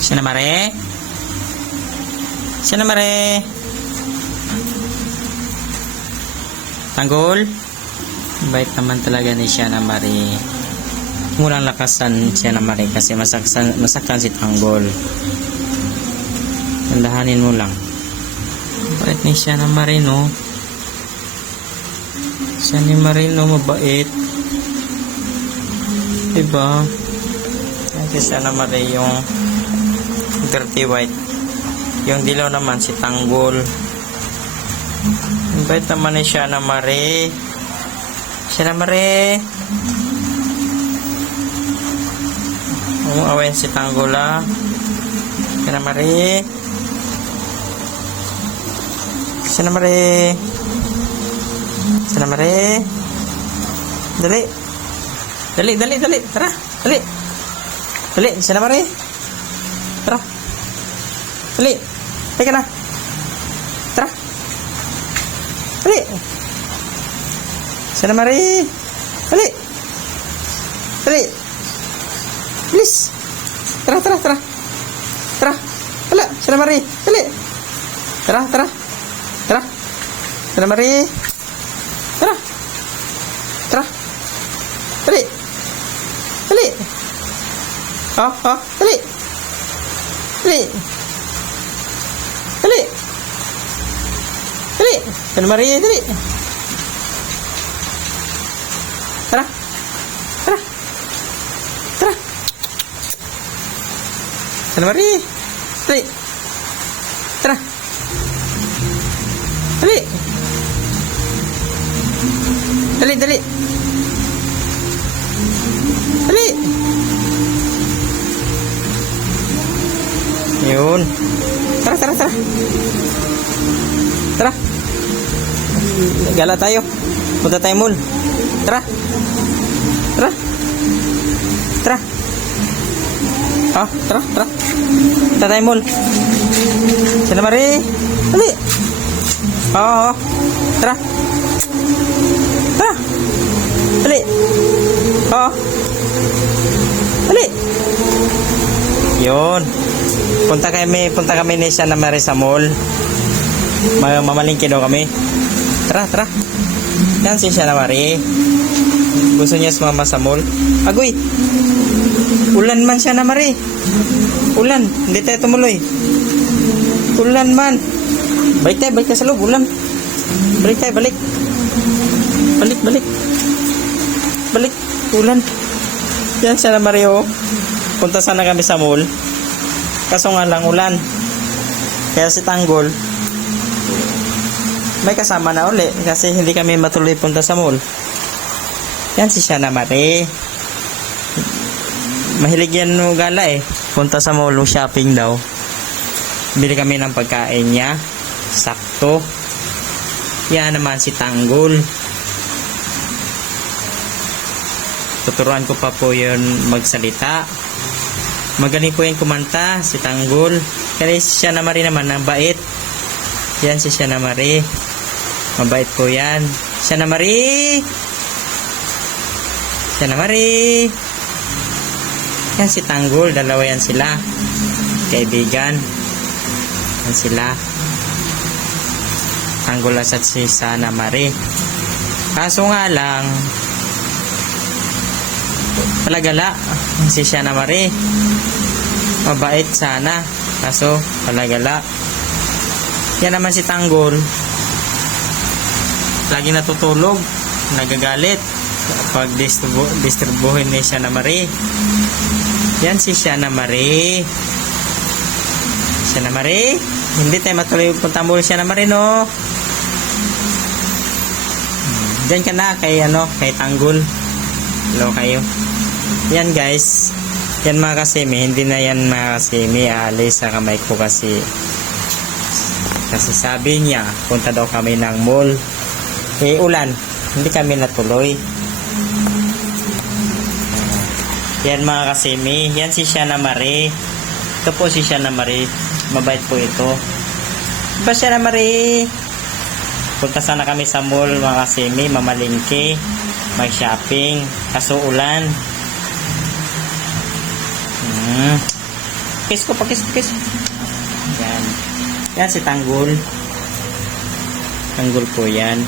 Siya na mare. Siya na mare. Tanggol. Bait naman talaga ni siya na mare. Mulang lakasan siya na mare kasi masaktan si Tanggol. Tandahanin mo lang. Bait ni siya na mare, no? Siya ni Marino mabait. Diba? Kasi siya na mare yung dirty white. Yung dilaw naman si Tanggol. Bait naman ni siya na mare. Siya na mare. Awayin si Tanggol, ah. Siya na mare. Siya na mare. Siya na mare. Dali. Dali, dali, dali. Tara, dali. Dali, siya na mare. Tara. Dali. Teka na. Tara. Dali. Siya na mare. Dali. Dali. Bilis. Tara, tara, tara. Tara. Wala, siya na mare. Dali. Tara, tara. Tara. Siya na mare. Tara. Tara. Dali. Dali. Oh, oh, dali. Dali. Dali. Dali. Siya na mare, dali. Tara. Tara. Tara. Siya na mare. Dali. Tara. Dali. Dali, dali. Dali. Yun. Tara, tara, tara. Tara. Gala tayo. Punta tayo mall. Tara. Tara. Tara. Ah, tara, tara. Punta tayo mall. Sila mari. Dali. Oo. Tara. Tara. Dali. Oo. Dali. Yun. Punta kami ni siya na mari sa mall. Mamalingki daw kami. Tara, tara. Yan si siya na mari. Gusto niya sumama sa mall. Agoy. Ulan man siya na mari. Ulan. Hindi tayo tumuloy. Ulan man. Balik tayo sa loob. Ulan. Balik tayo, balik. Balik. Balik. Ulan. Yan siya na mari, oh. Punta sana kami sa mall. Kaso nga lang ulan. Kaya si Tanggol may kasama na uli kasi hindi kami matuloy punta sa mall. Yan si siya na mari. Mahilig yan no gala eh. Punta sa mall, shopping daw. Bili kami ng pagkain niya. Sakto. Yan naman si Tanggol. Tuturuan ko pa po yun magsalita. Magaling po yung kumanta si Tanggol. Kaya siya na mari naman mabait. Yan si siya na mari. Mabait po yan. Siya na mari. Siya na mari. Yan si Tanggol. Dalawa yan sila. Kaibigan. Yan sila. Tanggol at si Sana Mari. Kaso nga lang palagala si siya na mari. Mabait sana. Kaso palagala. Yan naman si Tanggol. Lagi natutulog. Nagagalit. Pag disturbuhin ni siya na mari. Yan si siya na mari. Siya na mari. Hindi tayo matuloy punta mo siya na mari, no? Diyan ka na kay Tanggol. Hello kayo. Yan guys. Yan mga kasimi. Hindi na yan mga kasimi. Aalis sa kamay ko kasi sabi niya punta daw kami ng mall. Ulan. Hindi kami natuloy. Yan mga kasimi. Yan si siya na mari. Ito po si siya na mari. Mabait po ito. Diba siya na mari? Punta sana kami sa mall mga kasimi. Mamalingki. Mag-shopping. Kaso ulan. Pakis ko, pakis. Yan. Yan si Tanggol. Tanggol po yan.